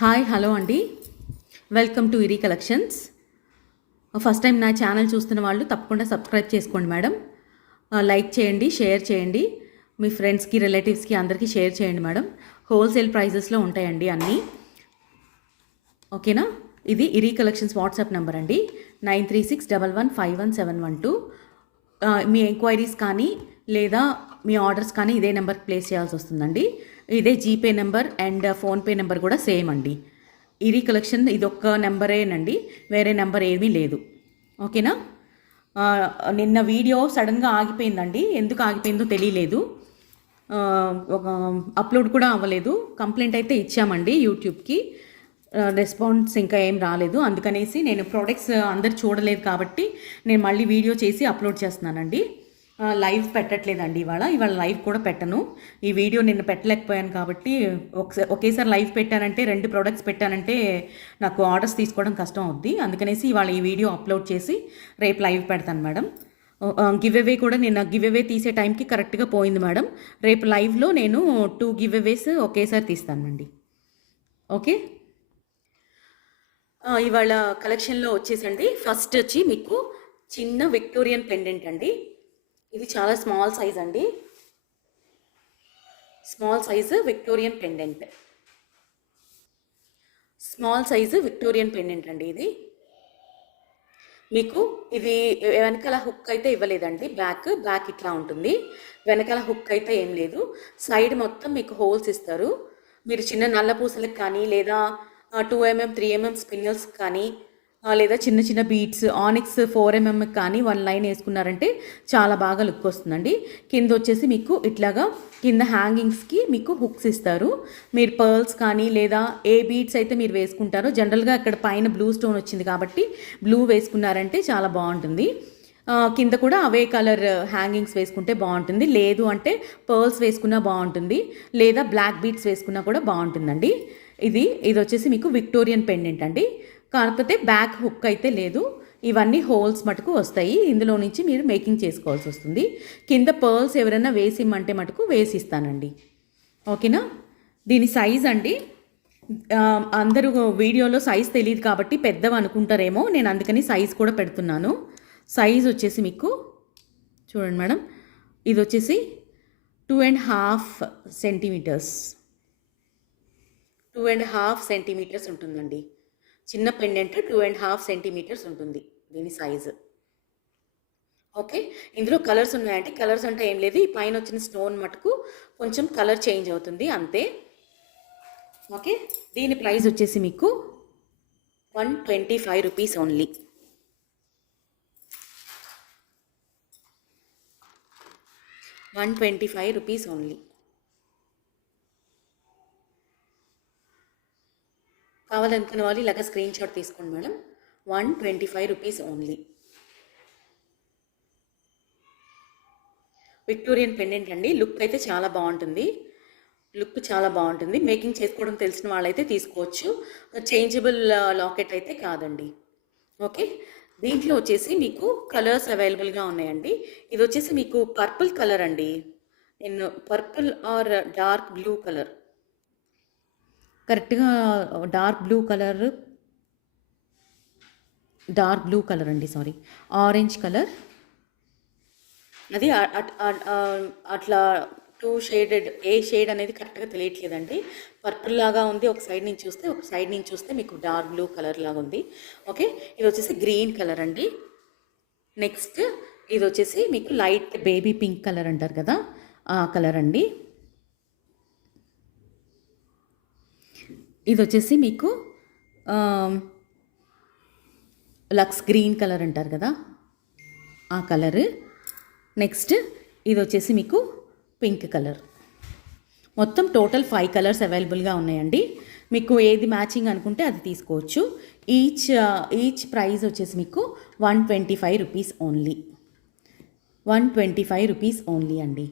Hi hello అండి. Welcome to ఇరీ collections. First time నా ఛానల్ చూస్తున్న వాళ్ళు తప్పకుండా సబ్స్క్రైబ్ చేసుకోండి మేడం. లైక్ చేయండి, షేర్ చేయండి, మీ ఫ్రెండ్స్కి రిలేటివ్స్కి అందరికీ షేర్ చేయండి మేడం. హోల్సేల్ ప్రైజెస్లో ఉంటాయండి అన్నీ. ఓకేనా? ఇది ఇరీ కలెక్షన్స్ వాట్సాప్ నెంబర్ అండి, 9361151712. మీ ఎంక్వైరీస్ కానీ లేదా మీ ఆర్డర్స్ కానీ ఇదే నెంబర్కి ప్లేస్ చేయాల్సి వస్తుందండి. ఇదే GPay number and PhonePe number కూడా సేమ్ అండి. ఇరీ కలెక్షన్ ఇదొక్క నెంబరేనండి, వేరే నెంబర్ ఏమీ లేదు. ఓకేనా? నిన్న వీడియో సడన్గా ఆగిపోయిందండి, ఎందుకు ఆగిపోయిందో తెలియలేదు. అప్లోడ్ కూడా అవ్వలేదు. కంప్లైంట్ అయితే ఇచ్చామండి యూట్యూబ్కి, రెస్పాన్స్ ఇంకా ఏం రాలేదు. అందుకనేసి నేను ప్రోడక్ట్స్ అందరు చూడలేదు కాబట్టి నేను మళ్ళీ వీడియో చేసి అప్లోడ్ చేస్తున్నానండి. లైవ్ పెట్టట్లేదండి ఇవాళ లైవ్ కూడా పెట్టను. ఈ వీడియో నిన్న పెట్టలేకపోయాను కాబట్టి ఒకేసారి లైవ్ పెట్టానంటే 2 ప్రోడక్ట్స్ పెట్టానంటే నాకు ఆర్డర్స్ తీసుకోవడం కష్టం అవుద్ది. అందుకనేసి ఇవాళ ఈ వీడియో అప్లోడ్ చేసి రేపు లైవ్ పెడతాను మేడం. గివ్ అవే కూడా నిన్న గివ్ అవే తీసే టైంకి కరెక్ట్గా పోయింది మేడం. రేపు లైవ్లో నేను 2 గివ్ అవేస్ ఒకేసారి తీస్తానండి. ఓకే, ఇవాళ కలెక్షన్లో వచ్చేసండి ఫస్ట్ వచ్చి మీకు చిన్న విక్టోరియన్ పెండెంట్ అండి. ఇది చాలా స్మాల్ సైజ్ అండి, small size Victorian pendant. Small size Victorian pendant అండి. ఇది మీకు ఇది వెనకాల హుక్ అయితే ఇవ్వలేదండి. బ్యాక్ ఇట్లా ఉంటుంది, వెనకాల హుక్ అయితే ఏం లేదు. సైడ్ మొత్తం మీకు హోల్స్ ఇస్తారు. మీరు చిన్న నల్ల పూసలకు కానీ లేదా 2mm 3mm స్పిన్నల్స్ కానీ లేదా చిన్న చిన్న బీట్స్ ఆనిక్స్ 4mm కానీ 1 లైన్ వేసుకున్నారంటే చాలా బాగా లుక్ వస్తుందండి. కింద వచ్చేసి మీకు ఇట్లాగా కింద హ్యాంగింగ్స్కి మీకు హుక్స్ ఇస్తారు. మీరు పర్ల్స్ కానీ లేదా ఏ బీట్స్ అయితే మీరు వేసుకుంటారో, జనరల్గా ఇక్కడ పైన బ్లూ స్టోన్ వచ్చింది కాబట్టి బ్లూ వేసుకున్నారంటే చాలా బాగుంటుంది. కింద కూడా అవే కలర్ హ్యాంగింగ్స్ వేసుకుంటే బాగుంటుంది. లేదు అంటే పర్ల్స్ వేసుకున్నా బాగుంటుంది, లేదా బ్లాక్ బీట్స్ వేసుకున్నా కూడా బాగుంటుందండి. ఇది వచ్చేసి మీకు విక్టోరియన్ పెండెంట్ అండి, కాకపోతే బ్యాక్ హుక్ అయితే లేదు. ఇవన్నీ హోల్స్ మటుకు వస్తాయి, ఇందులో నుంచి మీరు మేకింగ్ చేసుకోవాల్సి వస్తుంది. కింద పర్ల్స్ ఎవరైనా వేసిమ్మంటే మటుకు వేసిస్తానండి. ఓకేనా? దీని సైజ్ అండి, అందరూ వీడియోలో సైజ్ తెలియదు కాబట్టి పెద్దవి అనుకుంటారేమో, నేను అందుకని సైజ్ కూడా పెడుతున్నాను. సైజ్ వచ్చేసి మీకు చూడండి మేడం, ఇది వచ్చేసి 2.5 సెంటీమీటర్స్ 2.5 సెంటీమీటర్స్ ఉంటుందండి. చిన్న పెండెంట్ 2.5 సెంటీమీటర్స్ ఉంటుంది దీని సైజు. ఓకే, ఇందులో కలర్స్ ఉన్నాయంటే కలర్స్ అంటే ఏం లేదు, ఈ పైన వచ్చిన స్టోన్ మటుకు కొంచెం కలర్ చేంజ్ అవుతుంది అంతే. ఓకే, దీని ప్రైస్ వచ్చేసి మీకు 125 రూపీస్ ఓన్లీ. 125 rupees only. కావాలనుకునే వాళ్ళు ఇలాగ స్క్రీన్ షాట్ తీసుకోండి madam. 125 rupees only. Victorian pendant అండి. లుక్ అయితే చాలా బాగుంటుంది, మేకింగ్ చేసుకోవడం తెలిసిన వాళ్ళైతే తీసుకోవచ్చు. చేంజబుల్ లాకెట్ అయితే కాదండి. ఓకే, దీంట్లో వచ్చేసి మీకు కలర్స్ అవైలబుల్గా ఉన్నాయండి. ఇది వచ్చేసి మీకు పర్పుల్ కలర్ అండి, నేను purple or dark blue colour, కరెక్ట్గా డార్క్ బ్లూ కలర్ అండి, సారీ ఆరెంజ్ కలర్. అది అట్లా 2 షేడెడ్, ఏ షేడ్ అనేది కరెక్ట్గా తెలియట్లేదండి. పర్పుల్ లాగా ఉంది ఒక సైడ్ నుంచి చూస్తే మీకు డార్క్ బ్లూ కలర్ లాగా ఉంది. ఓకే, ఇది వచ్చేసి గ్రీన్ కలర్ అండి. నెక్స్ట్ ఇది వచ్చేసి మీకు లైట్ బేబీ పింక్ కలర్ అంటారు కదా, ఆ కలర్ అండి. ఇది వచ్చేసి మీకు లక్స్ గ్రీన్ కలర్ అంటారు కదా, ఆ కలరు. నెక్స్ట్ ఇది వచ్చేసి మీకు పింక్ కలర్. మొత్తం టోటల్ 5 కలర్స్ అవైలబుల్గా ఉన్నాయండి. మీకు ఏది మ్యాచింగ్ అనుకుంటే అది తీసుకోవచ్చు. ఈచ్ ప్రైస్ వచ్చేసి మీకు 125 రూపీస్ ఓన్లీ. 125 రూపీస్ ఓన్లీ అండి.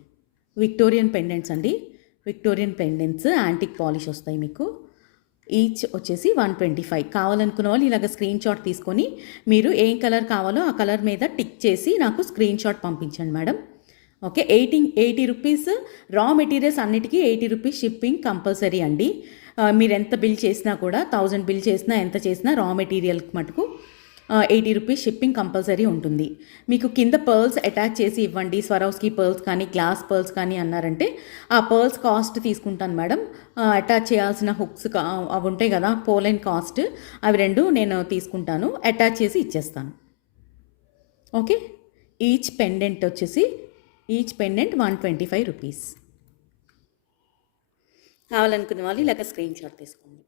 విక్టోరియన్ పెండెంట్స్ అండి, విక్టోరియన్ పెండెంట్స్ యాంటిక్ పాలిష్ వస్తాయి మీకు. ఈచ్ వచ్చేసి 125. కావాలనుకున్న వాళ్ళు ఇలాగ స్క్రీన్ షాట్ తీసుకొని మీరు ఏం కలర్ కావాలో ఆ కలర్ మీద టిక్ చేసి నాకు స్క్రీన్ షాట్ పంపించండి మేడం. ఓకే, 80 రూపీస్ రా మెటీరియల్స్ అన్నిటికీ 80 రూపీస్ షిప్పింగ్ కంపల్సరీ అండి. మీరు ఎంత బిల్ చేసినా కూడా 1000 బిల్ చేసినా ఎంత చేసినా రా మెటీరియల్కి మటుకు 80 రూపీస్ షిప్పింగ్ కంపల్సరీ ఉంటుంది. మీకు కింద పర్ల్స్ అటాచ్ చేసి ఇవ్వండి, స్వరోస్కి పర్ల్స్ కానీ గ్లాస్ పర్ల్స్ కానీ అన్నారంటే ఆ పర్ల్స్ కాస్ట్ తీసుకుంటాను మేడం. అటాచ్ చేయాల్సిన హుక్స్ అవి ఉంటాయి కదా, పోలైన్ కాస్ట్, అవి 2 నేను తీసుకుంటాను, అటాచ్ చేసి ఇచ్చేస్తాను. ఓకే. Each pendant 125 rupees. కావాలనుకునే వాళ్ళు ఇలాగ స్క్రీన్ షాట్ తీసుకోండి.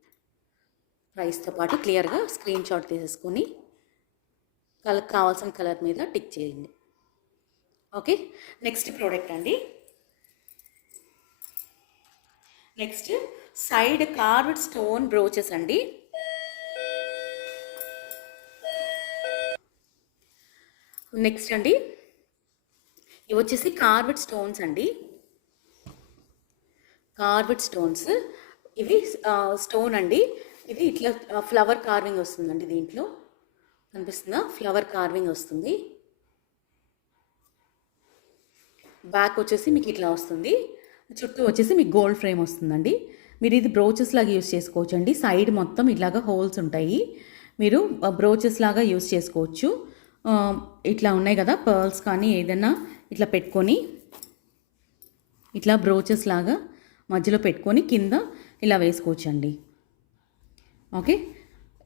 ప్రైస్తో పాటు క్లియర్గా స్క్రీన్ షాట్ తీసేసుకొని కావాల్సిన కలర్ మీద టిక్ చేయండి. ఓకే. నెక్స్ట్ ప్రోడక్ట్ అండి. Next side carved stone brooches అండి. నెక్స్ట్ అండి, ఇవి వచ్చేసి కార్వ్డ్ స్టోన్స్ అండి. కార్వ్డ్ స్టోన్స్ ఇవి స్టోన్ అండి. ఇది ఇట్లా ఫ్లవర్ కార్వింగ్ వస్తుందండి. దీంట్లో కనిపిస్తుందా? ఫ్లవర్ కార్వింగ్ వస్తుంది. బ్యాక్ వచ్చేసి మీకు ఇట్లా వస్తుంది, చుట్టూ వచ్చేసి మీకు గోల్డ్ ఫ్రేమ్ వస్తుందండి. మీరు ఇది బ్రోచెస్ లాగా యూస్ చేసుకోవచ్చు అండి. సైడ్ మొత్తం ఇలాగా హోల్స్ ఉంటాయి, మీరు బ్రోచెస్ లాగా యూస్ చేసుకోవచ్చు. ఇట్లా ఉన్నాయి కదా పర్ల్స్ కానీ ఏదైనా ఇట్లా పెట్టుకొని ఇట్లా బ్రోచెస్ లాగా మధ్యలో పెట్టుకొని కింద ఇలా వేసుకోవచ్చండి. ఓకే.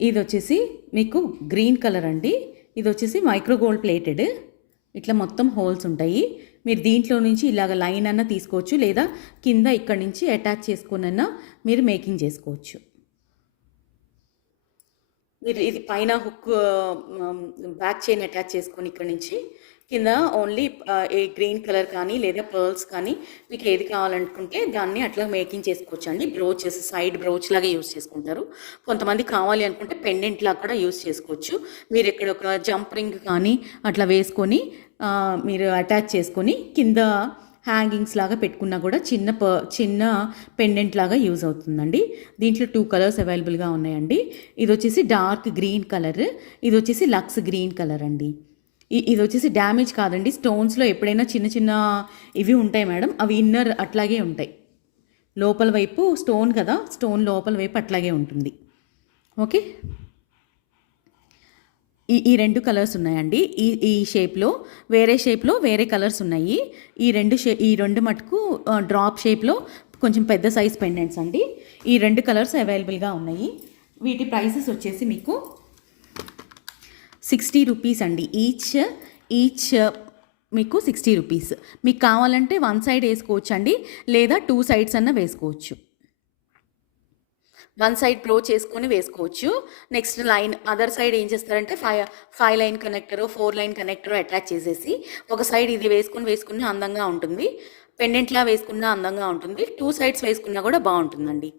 ఇది వచ్చేసి మీకు గ్రీన్ కలర్ అండి. ఇది వచ్చేసి మైక్రో గోల్డ్ ప్లేటెడ్, ఇట్లా మొత్తం హోల్స్ ఉంటాయి. మీరు దీంట్లో నుంచి ఇలాగ లైన్ అన్న తీసుకోవచ్చు, లేదా కింద ఇక్కడి నుంచి అటాచ్ చేసుకున్న మీరు మేకింగ్ చేసుకోవచ్చు. మీరు ఇది పైన హుక్ బ్యాక్ చైన్ అటాచ్ చేసుకొని ఇక్కడ నుంచి కింద ఓన్లీ ఏ గ్రీన్ కలర్ కానీ లేదా పర్ల్స్ కానీ మీకు ఏది కావాలనుకుంటే దాన్ని అట్లా మేకింగ్ చేసుకోవచ్చు అండి. బ్రోచెస్ సైడ్ బ్రోచ్ లాగా యూస్ చేసుకుంటారు. కొంతమంది కావాలి అనుకుంటే పెండెంట్ లాగా కూడా యూస్ చేసుకోవచ్చు. మీరు ఇక్కడ ఒక జంప్ రింగ్ కానీ అట్లా వేసుకొని మీరు అటాచ్ చేసుకొని కింద హ్యాంగింగ్స్ లాగా పెట్టుకున్నా కూడా చిన్న పెండెంట్ లాగా యూజ్ అవుతుందండి. దీంట్లో 2 కలర్స్ అవైలబుల్గా ఉన్నాయండి. ఇది వచ్చేసి డార్క్ గ్రీన్ కలర్, ఇది వచ్చేసి లక్స్ గ్రీన్ కలర్ అండి. ఇది వచ్చేసి డ్యామేజ్ కాదండి. స్టోన్స్లో ఎప్పుడైనా చిన్న ఇవి ఉంటాయి మేడం, అవి ఇన్నర్ అట్లాగే ఉంటాయి. లోపల వైపు స్టోన్ కదా, స్టోన్ లోపల వైపు అట్లాగే ఉంటుంది. ఓకే. ఈ 2 కలర్స్ ఉన్నాయండి. ఈ షేప్లో వేరే కలర్స్ ఉన్నాయి. ఈ రెండు మటుకు డ్రాప్ షేప్లో కొంచెం పెద్ద సైజ్ పెండెంట్స్ అండి. ఈ 2 కలర్స్ అవైలబుల్గా ఉన్నాయి. వీటి ప్రైసెస్ వచ్చేసి మీకు 60 రూపీస్ అండి. ఈచ్ మీకు 60 రూపీస్. మీకు కావాలంటే 1 సైడ్ వేసుకోవచ్చు అండి, లేదా 2 సైడ్స్ అన్న వేసుకోవచ్చు. 1 సైడ్ బ్లో చేసుకొని వేసుకోవచ్చు. నెక్స్ట్ లైన్ అదర్ సైడ్ ఏం చేస్తారంటే 5 line connector 4 line connector attach చేసేసి ఒక సైడ్ ఇది వేసుకున్న అందంగా ఉంటుంది, పెండెంట్లా వేసుకున్న అందంగా ఉంటుంది, 2 సైడ్స్ వేసుకున్నా కూడా బాగుంటుందండి.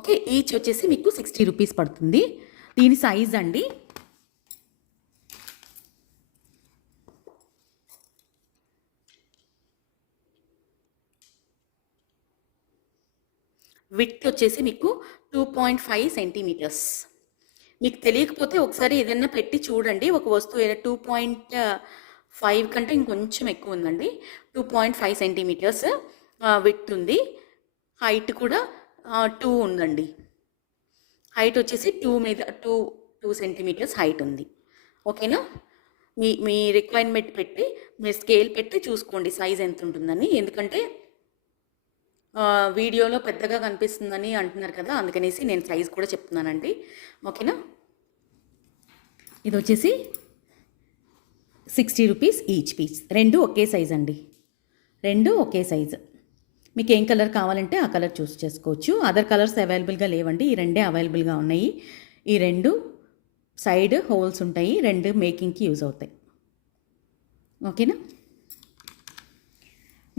ఓకే. ఈచ్ వచ్చేసి మీకు 60 రూపీస్ పడుతుంది. దీని సైజ్ అండి విడ్త్ వచ్చేసి మీకు 2.5 సెంటీమీటర్స్. మీకు తెలియకపోతే ఒకసారి ఏదైనా పెట్టి చూడండి. ఒక వస్తువు 2.5 కంటే ఇంకొంచెం ఎక్కువ ఉందండి. 2.5 సెంటీమీటర్స్ విడ్త్ ఉంది. హైట్ కూడా 2 ఉందండి. హైట్ వచ్చేసి 2 సెంటీమీటర్స్ హైట్ ఉంది. ఓకేనా. మీ రిక్వైర్మెంట్ పెట్టి మీరు స్కేల్ పెట్టి చూసుకోండి సైజ్ ఎంత ఉంటుందని. ఎందుకంటే వీడియోలో పెద్దగా కనిపిస్తుందని అంటున్నారు కదా, అందుకనేసి నేను సైజ్ కూడా చెప్తున్నానండి. ఓకేనా. ఇది వచ్చేసి 60 రూపీస్ ఈచ్ పీస్. 2 ఒకే సైజ్ అండి, 2 ఒకే సైజు. మీకు ఏం కలర్ కావాలంటే ఆ కలర్ చూస్ చేసుకోవచ్చు. అదర్ కలర్స్ అవైలబుల్గా లేవండి, ఈ 2 అవైలబుల్గా ఉన్నాయి. ఈ 2 సైడ్ హోల్స్ ఉంటాయి, 2 మేకింగ్కి యూజ్ అవుతాయి. ఓకేనా.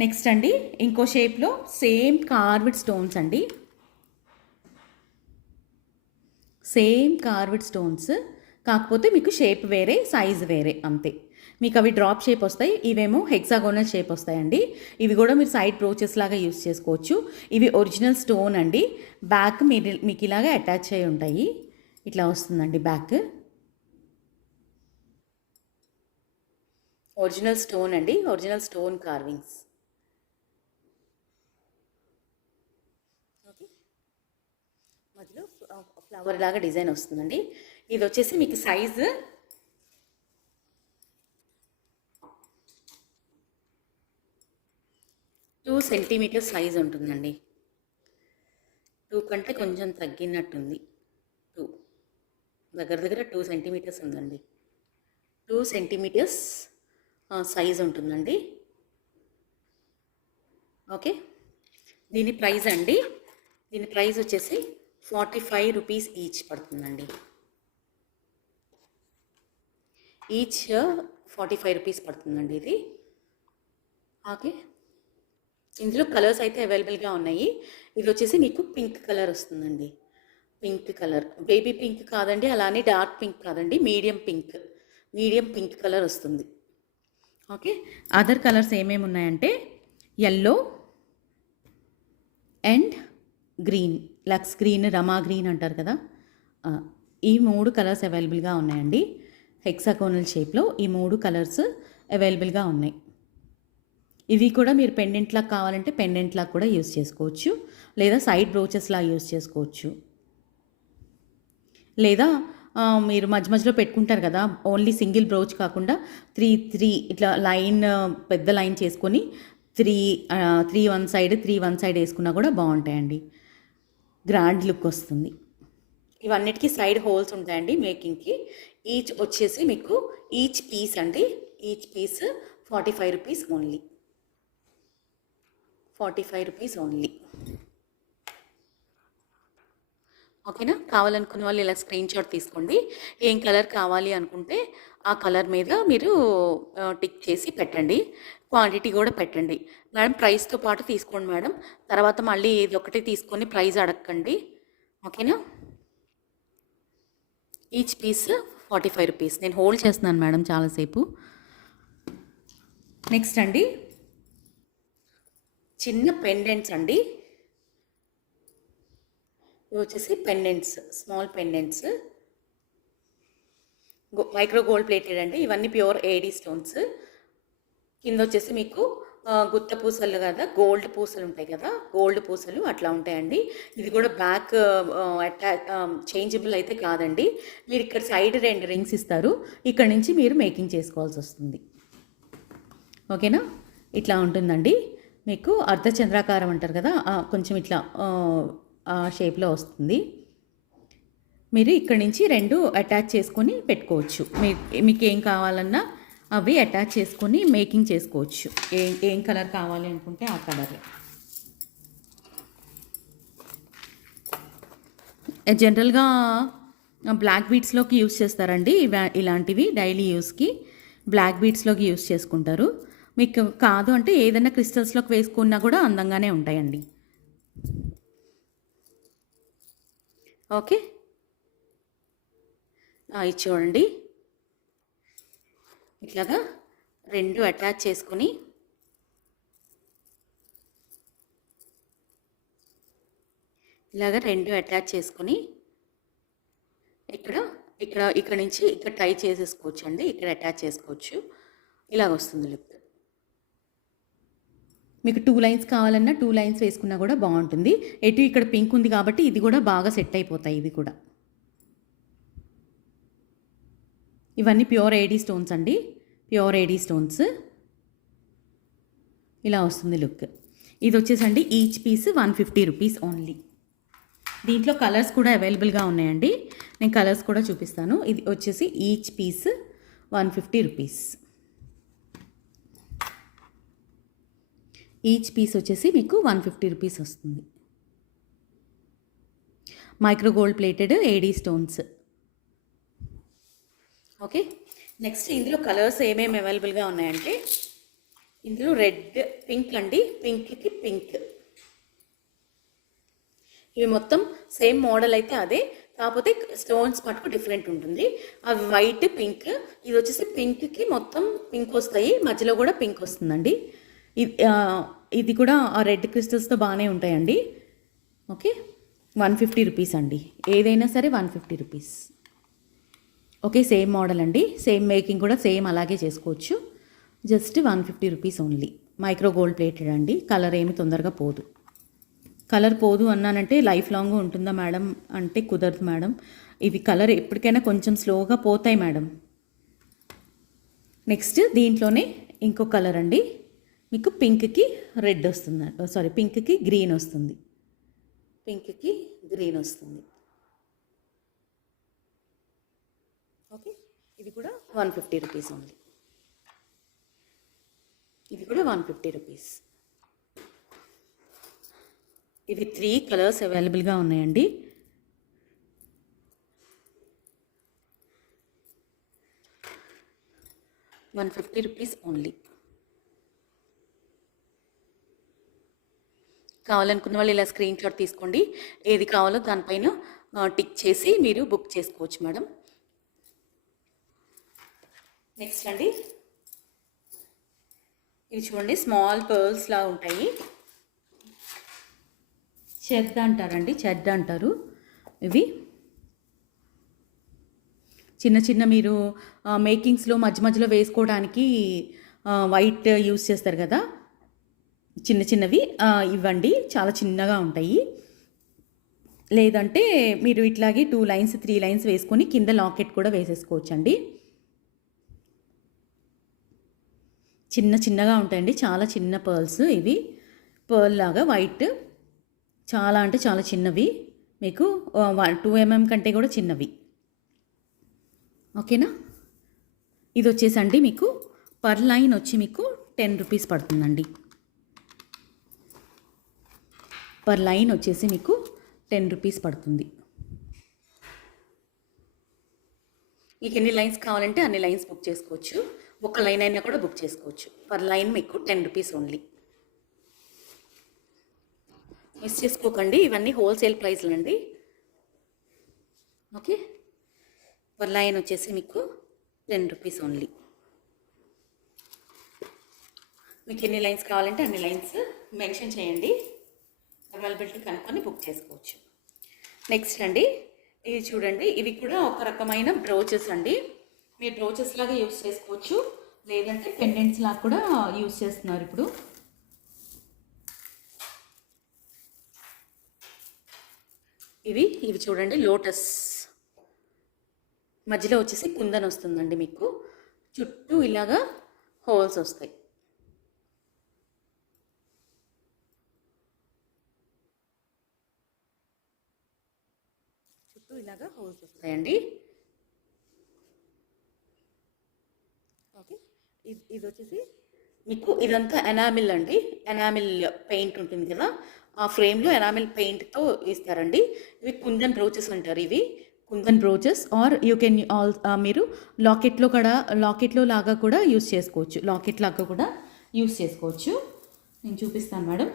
నెక్స్ట్ అండి, ఇంకో షేప్లో సేమ్ కార్వ్డ్ స్టోన్స్ అండి. సేమ్ కార్వ్డ్ స్టోన్స్, కాకపోతే మీకు షేప్ వేరే సైజ్ వేరే అంతే. మీకు అవి డ్రాప్ షేప్ వస్తాయి, ఇవేమో హెక్సాగోనల్ షేప్ వస్తాయండి. ఇవి కూడా మీరు సైడ్ బ్రోచెస్ లాగా యూస్ చేసుకోవచ్చు. ఇవి ఒరిజినల్ స్టోన్ అండి. బ్యాక్ మీకు ఇలాగే అటాచ్ అయి ఉంటాయి, ఇట్లా వస్తుందండి బ్యాక్. ఒరిజినల్ స్టోన్ అండి, ఒరిజినల్ స్టోన్ కార్వింగ్స్. మధ్యలో ఫ్లవర్ లాగా డిజైన్ వస్తుందండి. ఇది వచ్చేసి మీకు సైజు 2 సెంటీమీటర్ సైజ్ ఉంటుందండి. 2 కంటే కొంచెం తగ్గినట్టుంది. 2 దగ్గర దగ్గర 2 సెంటీమీటర్స్ ఉందండి. 2 సెంటీమీటర్స్ సైజ్ ఉంటుందండి. ఓకే, దీని ప్రైస్ అండి, దీని ప్రైస్ వచ్చేసి 45 రూపీస్ ఈచ్ పడుతుందండి. ఈచ్ 45 రూపీస్ పడుతుందండి ఇది. ఓకే, ఇందులో కలర్స్ అయితే అవైలబుల్గా ఉన్నాయి. ఇది వచ్చేసి మీకు పింక్ కలర్ వస్తుందండి. పింక్ కలర్, బేబీ పింక్ కాదండి, అలానే డార్క్ పింక్ కాదండి, మీడియం పింక్ కలర్ వస్తుంది. ఓకే, అదర్ కలర్స్ ఏమేమి ఉన్నాయంటే ఎల్లో అండ్ గ్రీన్, లక్స్ గ్రీన్, రమా గ్రీన్ అంటారు కదా, ఈ 3 కలర్స్ అవైలబుల్గా ఉన్నాయండి. హెక్సాగోనల్ షేప్లో ఈ 3 కలర్స్ అవైలబుల్గా ఉన్నాయి. ఇవి కూడా మీరు పెండెంట్లా కావాలంటే పెండెంట్లా కూడా యూస్ చేసుకోవచ్చు, లేదా సైడ్ బ్రోచెస్లా యూస్ చేసుకోవచ్చు, లేదా మీరు మధ్య మధ్యలో పెట్టుకుంటారు కదా, ఓన్లీ సింగిల్ బ్రోచ్ కాకుండా 3 ఇట్లా లైన్, పెద్ద లైన్ చేసుకొని 3 వన్ సైడ్ 3 వన్ సైడ్ వేసుకున్నా కూడా బాగుంటాయండి. గ్రాండ్ లుక్ వస్తుంది. ఇవన్నిటికీ సైడ్ హోల్స్ ఉంటాయండి మేకింగ్కి. ఈచ్ వచ్చేసి మీకు ఈచ్ పీస్ అండి, each piece 45 rupees only. 45 rupees only. ఓకేనా, కావాలనుకున్న వాళ్ళు ఇలా స్క్రీన్ షాట్ తీసుకోండి. ఏం కలర్ కావాలి అనుకుంటే ఆ కలర్ మీద మీరు టిక్ చేసి పెట్టండి. క్వాంటిటీ కూడా పెట్టండి. మేడం ప్రైస్తో పాటు తీసుకోండి మేడం, తర్వాత మళ్ళీ ఏది ఒకటి తీసుకొని ప్రైస్ అడగండి. ఓకేనా, ఈచ్ పీస్ 45 రూపీస్. నేను హోల్డ్ చేస్తున్నాను మేడం చాలాసేపు. నెక్స్ట్ అండి, చిన్న పెండెంట్స్ అండి. ఇవి వచ్చేసి pendants, small pendants, micro gold plated అండి. ఇవన్నీ ప్యూర్ ఏడీ స్టోన్స్. కింద వచ్చేసి మీకు గుత్త పూసలు కదా, గోల్డ్ పూసలు ఉంటాయి కదా, గోల్డ్ పూసలు అట్లా ఉంటాయండి. ఇది కూడా బ్యాక్ చేంజబుల్ అయితే కాదండి. మీరు ఇక్కడ సైడ్ 2 రింగ్స్ ఇస్తారు, ఇక్కడ నుంచి మీరు మేకింగ్ చేసుకోవాల్సి వస్తుంది. ఓకేనా, ఇట్లా ఉంటుందండి. మీకు అర్ధచంద్రాకారం అంటారు కదా, కొంచెం ఇట్లా ఆ షేప్లో వస్తుంది. మీరు ఇక్కడ నుంచి 2 అటాచ్ చేసుకొని పెట్టుకోవచ్చు. మీకు ఏం కావాలన్నా అవి అటాచ్ చేసుకొని మేకింగ్ చేసుకోవచ్చు. ఏం కలర్ కావాలి అనుకుంటే ఆ కలర్. జనరల్గా బ్లాక్ బీడ్స్లోకి యూస్ చేస్తారండి ఇలాంటివి. డైలీ యూస్కి బ్లాక్ బీడ్స్లోకి యూస్ చేసుకుంటారు. మీకు కాదు అంటే ఏదైనా క్రిస్టల్స్లోకి వేసుకున్నా కూడా అందంగానే ఉంటాయండి. ఓకే, ఇది చూడండి, ఇట్లాగా 2 అటాచ్ చేసుకొని ఇక్కడ నుంచి ఇక్కడ టై చేసేసుకోవచ్చు అండి. ఇక్కడ అటాచ్ చేసుకోవచ్చు. ఇలాగ వస్తుంది లుక్. మీకు 2 లైన్స్ కావాలన్నా 2 లైన్స్ వేసుకున్నా కూడా బాగుంటుంది. ఎటు ఇక్కడ పింక్ ఉంది కాబట్టి ఇది కూడా బాగా సెట్ అయిపోతాయి. ఇవి కూడా ఇవన్నీ ప్యూర్ ఏడీ స్టోన్స్ అండి, ప్యూర్ ఏడీ స్టోన్స్. ఇలా వస్తుంది లుక్. ఇది వచ్చేసండి ఈచ్ పీస్ 150 రూపీస్ ఓన్లీ. దీంట్లో కలర్స్ కూడా అవైలబుల్గా ఉన్నాయండి, నేను కలర్స్ కూడా చూపిస్తాను. ఇది వచ్చేసి each piece 150 rupees. Each piece వచ్చేసి మీకు 150 రూపీస్ వస్తుంది. Micro gold plated AD stones. Okay, next ఇందులో కలర్స్ ఏమేమి అవైలబుల్గా ఉన్నాయంటే ఇందులో రెడ్, పింక్ అండి, పింక్కి పింక్. ఇవి మొత్తం సేమ్ మోడల్ అయితే అదే, కాకపోతే స్టోన్స్ మటుకు డిఫరెంట్ ఉంటుంది. అవి వైట్, పింక్. ఇది వచ్చేసి పింక్కి మొత్తం పింక్ వస్తాయి, మధ్యలో కూడా పింక్ వస్తుందండి. ఇది కూడా ఆ రెడ్ క్రిస్టల్స్తో బాగానే ఉంటాయండి. ఓకే, 150 రూపీస్ అండి. ఏదైనా సరే 150 రూపీస్. ఓకే, సేమ్ మోడల్ అండి, సేమ్ మేకింగ్ కూడా సేమ్ అలాగే చేసుకోవచ్చు. Just 150 rupees only. Micro gold plated అండి. కలర్ ఏమి తొందరగా పోదు. కలర్ పోదు అన్నానంటే లైఫ్ లాంగ్ ఉంటుందా మేడం అంటే కుదరదు మేడం. ఇవి కలర్ ఎప్పటికైనా కొంచెం స్లోగా పోతాయి మేడం. నెక్స్ట్ దీంట్లోనే ఇంకో కలర్ అండి, మీకు పింక్కి రెడ్ వస్తుంది, సారీ పింక్కి గ్రీన్ వస్తుంది, పింక్కి గ్రీన్ వస్తుంది. ఓకే, ఇది కూడా 150 రూపీస్ ఉంది. ఇది కూడా 150 రూపీస్. ఇవి 3 కలర్స్ అవైలబుల్గా ఉన్నాయండి. ₹150 ఓన్లీ. కావాలనుకున్న వాళ్ళు ఇలా స్క్రీన్ షాట్ తీసుకోండి. ఏది కావాలో దానిపైన టిక్ చేసి మీరు బుక్ చేసుకోవచ్చు మేడం. నెక్స్ట్ అండి, ఇవి చూడండి, స్మాల్ పర్ల్స్ లా ఉంటాయి. చెద్ద అంటారండి, చెద్ద అంటారు. ఇవి చిన్న చిన్న మీరు మేకింగ్స్లో మధ్య మధ్యలో వేసుకోవడానికి వైట్ యూస్ చేస్తారు కదా, చిన్న చిన్నవి ఇవ్వండి, చాలా చిన్నగా ఉంటాయి. లేదంటే మీరు ఇట్లాగే 2 లైన్స్ 3 లైన్స్ వేసుకొని కింద లాకెట్ కూడా వేసేసుకోవచ్చండి. చిన్న చిన్నగా ఉంటాయండి, చాలా చిన్న పర్ల్స్ ఇవి. పర్ల్ లాగా వైట్, చాలా అంటే చాలా చిన్నవి, మీకు 2 mm కంటే కూడా చిన్నవి. ఓకేనా. ఇది వచ్చేసండి మీకు పర్ లైన్ వచ్చి మీకు 10 రూపీస్ పడుతుందండి. పర్ లైన్ వచ్చేసి మీకు 10 రూపీస్ పడుతుంది. మీకు ఎన్ని లైన్స్ కావాలంటే అన్ని లైన్స్ బుక్ చేసుకోవచ్చు. ఒక లైన్ అయినా కూడా బుక్ చేసుకోవచ్చు. పర్ లైన్ మీకు 10 రూపీస్ ఓన్లీ. మిస్ చేసుకోకండి, ఇవన్నీ హోల్సేల్ ప్రైస్లు అండి. ఓకే, పర్ లైన్ వచ్చేసి మీకు 10 రూపీస్ ఓన్లీ. మీకు ఎన్ని లైన్స్ కావాలంటే అన్ని లైన్స్ మెన్షన్ చేయండి, అవైలబిలిటీ కనుక్కొని బుక్ చేసుకోవచ్చు. నెక్స్ట్ అండి, ఇది చూడండి, ఇవి కూడా ఒక రకమైన బ్రోచెస్ అండి. మీరు బ్రోచెస్ లాగా యూస్ చేసుకోవచ్చు, లేదంటే పెండెంట్స్ లాగా కూడా యూస్ చేస్తున్నారు ఇప్పుడు. ఇవి చూడండి, లోటస్ మధ్యలో వచ్చేసి కుందన్ వస్తుందండి, మీకు చుట్టూ ఇలాగా హోల్స్ వస్తాయి. చుట్టూ ఇలాగా హోల్స్ వస్తాయండి. ఓకే, ఇది వచ్చేసి మీకు ఇదంతా ఎనామిల్ అండి. ఎనామిల్ పెయింట్ ఉంటుంది కదా, ఆ ఫ్రేమ్లో ఎనామిల్ పెయింట్తో ఇస్తారండి. ఇవి కుందన్ బ్రోచెస్ అంటారు. ఇవి kundan brooches, or you can మీరు లాకెట్లో లాగా కూడా యూస్ చేసుకోవచ్చు. లాకెట్ లాగా కూడా యూస్ చేసుకోవచ్చు. నేను చూపిస్తాను మేడం.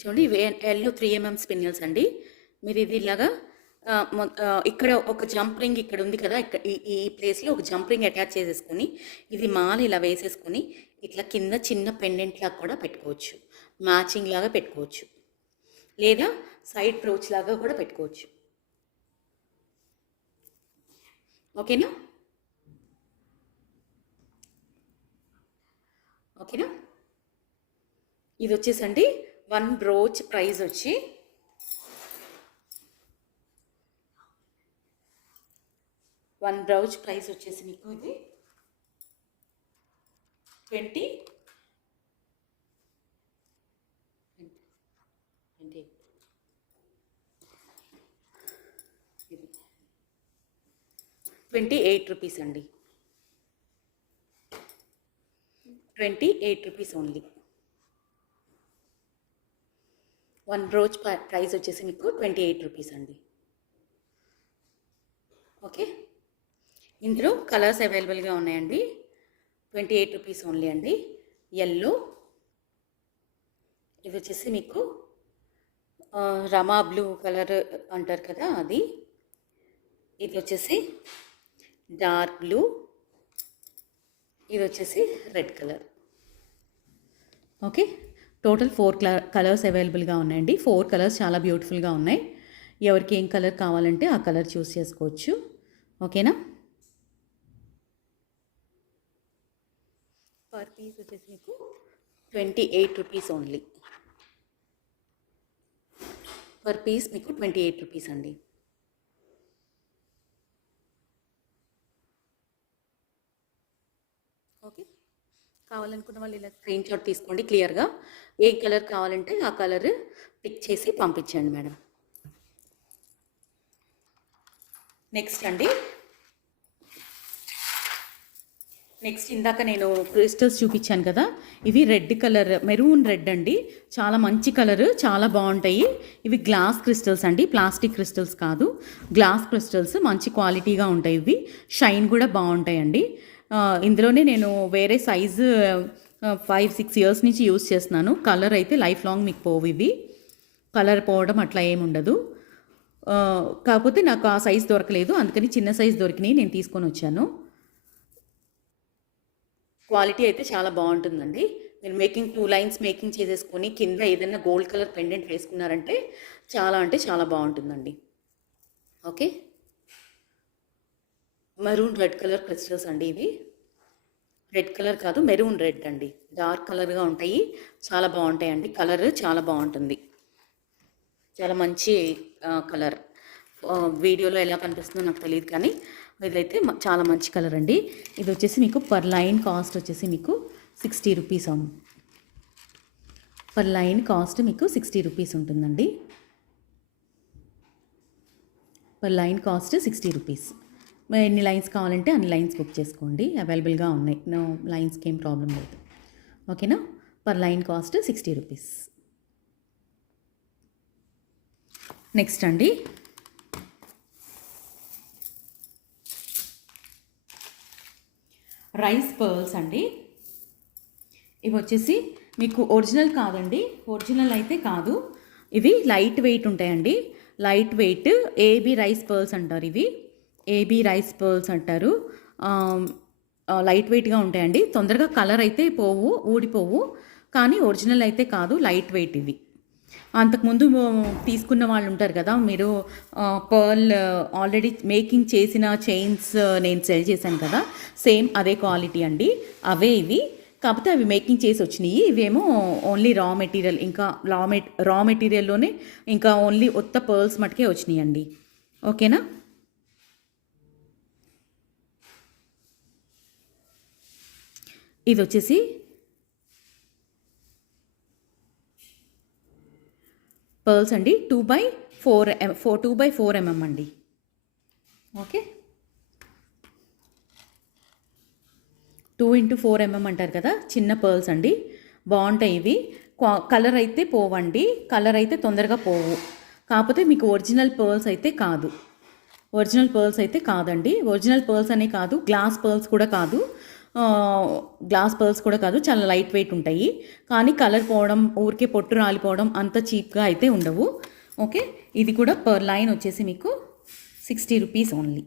చూడండి, ఇవి ఎల్లో 3 mm స్పిన్నల్స్ అండి. మీరు ఇది ఇలాగా ఇక్కడ ఒక జంప్ రింగ్ ఇక్కడ ఉంది కదా, ఇక్కడ ఈ ప్లేస్లో ఒక జంప్ రింగ్ అటాచ్ చేసేసుకొని ఇది మాల ఇలా వేసేసుకొని ఇట్లా కింద చిన్న పెండెంట్ లాగా కూడా పెట్టుకోవచ్చు, మ్యాచింగ్ లాగా పెట్టుకోవచ్చు, లేదా సైడ్ బ్రోచ్ లాగా కూడా పెట్టుకోవచ్చు. ఓకేనా. ఓకేనా, ఇది వచ్చేసండి 1 బ్రోచ్ ప్రైస్ వచ్చి వచ్చేసి మీకు ఇది 20 28 రూపీస్ అండి. 28 రూపీస్ ఓన్లీ. 1 బ్రోచ్ ప్రైస్ వచ్చేసి మీకు 28 రూపీస్ అండి. ఓకే, ఇందులో కలర్స్ అవైలబుల్గా ఉన్నాయండి. 28 రూపీస్ ఓన్లీ అండి. ఎల్లో, ఇది వచ్చేసి మీకు రమా బ్లూ కలర్ అంటారు కదా అది. ఇది వచ్చేసి డార్క్ బ్లూ, ఇది వచ్చేసి red colour. Okay, total 4 colours అవైలబుల్గా ఉన్నాయండి. 4 కలర్స్ చాలా బ్యూటిఫుల్గా ఉన్నాయి. ఎవరికి ఏం కలర్ కావాలంటే ఆ కలర్ చూస్ చేసుకోవచ్చు. ఓకేనా. పర్ పీస్ వచ్చేసి మీకు 28 రూపీస్ ఓన్లీ. పర్ పీస్ మీకు 28 రూపీస్ అండి. ఓకే, కావాలనుకున్న వాళ్ళు ఇలా స్క్రీన్ షాట్ తీసుకోండి క్లియర్గా. ఏ కలర్ కావాలంటే ఆ కలర్ పిక్ చేసి పంపించండి మేడం. నెక్స్ట్ అండి, నెక్స్ట్ ఇందాక నేను క్రిస్టల్స్ చూపించాను కదా, ఇవి రెడ్ కలర్, మెరూన్ రెడ్ అండి. చాలా మంచి కలర్, చాలా బాగుంటాయి. ఇవి గ్లాస్ క్రిస్టల్స్ అండి, ప్లాస్టిక్ క్రిస్టల్స్ కాదు, గ్లాస్ క్రిస్టల్స్. మంచి క్వాలిటీగా ఉంటాయి ఇవి, షైన్ కూడా బాగుంటాయండి. ఇందులోనే నేను వేరే సైజు 5-6 ఇయర్స్ నుంచి యూస్ చేస్తున్నాను. కలర్ అయితే లైఫ్ లాంగ్ మీకు పోవు ఇవి, కలర్ పోవడం అట్లా ఏముండదు. కాకపోతే నాకు ఆ సైజ్ దొరకలేదు, అందుకని చిన్న సైజ్ దొరికినాయి, నేను తీసుకొని వచ్చాను. క్వాలిటీ అయితే చాలా బాగుంటుందండి. మీరు మేకింగ్ 2 లైన్స్ మేకింగ్ చేసేసుకొని కింద ఏదైనా గోల్డ్ కలర్ పెండెంట్ వేసుకున్నారంటే చాలా అంటే చాలా బాగుంటుందండి. Okay, maroon red colour crystals అండి ఇవి. రెడ్ కలర్ కాదు, మెరూన్ రెడ్ అండి, డార్క్ కలర్గా ఉంటాయి, చాలా బాగుంటాయండి. కలర్ చాలా బాగుంటుంది, చాలా మంచి కలర్. వీడియోలో ఎలా కనిపిస్తుందో నాకు తెలియదు, కానీ ఇదైతే చాలా మంచి కలర్ అండి. ఇది వచ్చేసి మీకు పర్ లైన్ కాస్ట్ వచ్చేసి మీకు 60 రూపీస్. పర్ లైన్ కాస్ట్ మీకు 60 రూపీస్ ఉంటుందండి. Per line cost 60 rupees. ఎన్ని లైన్స్ కావాలంటే అన్ని లైన్స్ బుక్ చేసుకోండి, అవైలబుల్గా ఉన్నాయి. నో లైన్స్కి ఏం ప్రాబ్లం లేదు. ఓకేనా. Per line cost 60 rupees. Next అండి, రైస్ పర్ల్స్ అండి. ఇవి వచ్చేసి మీకు ఒరిజినల్ కాదండి, ఒరిజినల్ అయితే కాదు. ఇవి లైట్ వెయిట్ ఉంటాయండి, light weight AB rice pearls అంటారు. ఇవి ఏబీ రైస్ పర్ల్స్ అంటారు. లైట్ వెయిట్గా ఉంటాయండి, తొందరగా కలర్ అయితే పోవు, ఊడిపోవు. కానీ ఒరిజినల్ అయితే కాదు, లైట్ వెయిట్ ఇవి. అంతకుముందు తీసుకున్న వాళ్ళు ఉంటారు కదా, మీరు పర్ల్ ఆల్రెడీ మేకింగ్ చేసిన చైన్స్ నేను సెల్ చేశాను కదా, సేమ్ అదే క్వాలిటీ అండి, అవే ఇవి. కాకపోతే అవి మేకింగ్ చేసి వచ్చినాయి, ఇవేమో ఓన్లీ రా మెటీరియల్, ఇంకా రా మెటీరియల్లోనే ఇంకా ఓన్లీ ఉత్త పర్ల్స్ మటుకే వచ్చినాయి అండి. ఓకేనా. ఇది వచ్చేసి పర్ల్స్ అండి, 2x4 mm అండి. ఓకే, 2 x 4 mm అంటారు కదా, చిన్న పర్ల్స్ అండి, బాగుంటాయి ఇవి. కలర్ అయితే పోవండి, కలర్ అయితే తొందరగా పోవు. కాకపోతే మీకు ఒరిజినల్ పర్ల్స్ అయితే కాదు, ఒరిజినల్ పర్ల్స్ అయితే కాదండి. ఒరిజినల్ పర్ల్స్ అనే కాదు, గ్లాస్ పర్ల్స్ కూడా కాదు, చాలా లైట్ వెయిట్ ఉంటాయి. కానీ కలర్ పోవడం, ఊరికే పొట్టు రాలిపోవడం అంత చీప్గా అయితే ఉండవు. ఓకే, ఇది కూడా పర్ లైన్ వచ్చేసి మీకు 60 రూపీస్ ఓన్లీ.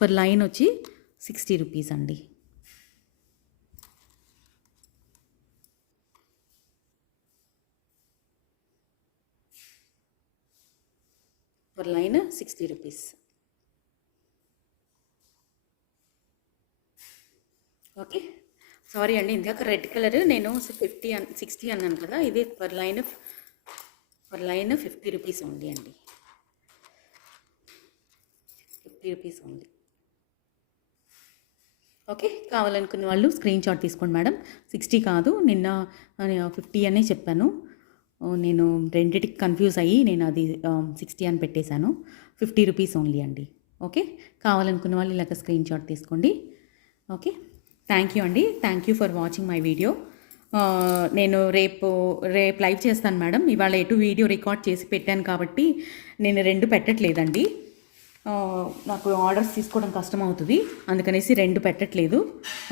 పర్ లైన్ వచ్చి 60 రూపీస్ అండి. Per line 60 rupees. Okay, sorry అండి, ఇందాక రెడ్ కలర్ నేను 60 అన్నాను కదా, ఇది పర్ లైన్ 50 రూపీస్ ఓన్లీ అండి, 50 రూపీస్ ఓన్లీ. ఓకే, కావాలనుకున్న వాళ్ళు స్క్రీన్ షాట్ తీసుకోండి మేడం. 60 కాదు, నిన్న 50 అనే చెప్పాను, నేను రెండిటికి కన్ఫ్యూజ్ అయ్యి నేను అది 60 అని పెట్టేశాను. 50 రూపీస్ ఓన్లీ అండి. ఓకే, కావాలనుకున్న వాళ్ళు ఇలాగ స్క్రీన్ షాట్ తీసుకోండి. ఓకే, థ్యాంక్ యూ అండి, thank you for watching my video. నేను రేపు లైవ్ చేస్తాను మేడం. ఇవాళ ఎటు వీడియో రికార్డ్ చేసి పెట్టాను కాబట్టి నేను 2 పెట్టట్లేదండి, నాకు ఆర్డర్స్ తీసుకోవడం కష్టం అవుతుంది, అందుకనేసి 2 పెట్టట్లేదు.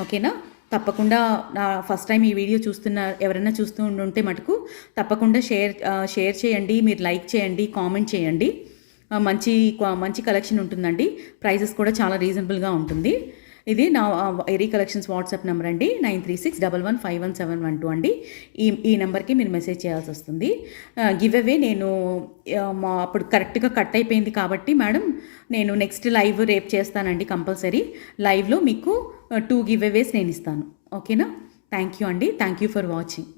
ఓకేనా. తప్పకుండా నా ఫస్ట్ టైం ఈ వీడియో ఎవరైనా చూస్తూ ఉంటే మటుకు తప్పకుండా షేర్ చేయండి, మీరు లైక్ చేయండి, కామెంట్ చేయండి. మంచి కలెక్షన్ ఉంటుందండి, ప్రైజెస్ కూడా చాలా రీజనబుల్గా ఉంటుంది. ఇది నా ఎరీ కలెక్షన్స్ వాట్సాప్ నెంబర్ అండి, 9361151712 అండి. ఈ నెంబర్కి మీరు మెసేజ్ చేయాల్సి వస్తుంది. గివ్ అవే నేను అప్పుడు కరెక్ట్గా కట్ అయిపోయింది కాబట్టి మేడం, నేను నెక్స్ట్ లైవ్ రేపు చేస్తానండి కంపల్సరీ. లైవ్లో మీకు 2 గివ్ అవేస్ నేను ఇస్తాను. ఓకేనా? థ్యాంక్ యూ అండి. Thank you for watching.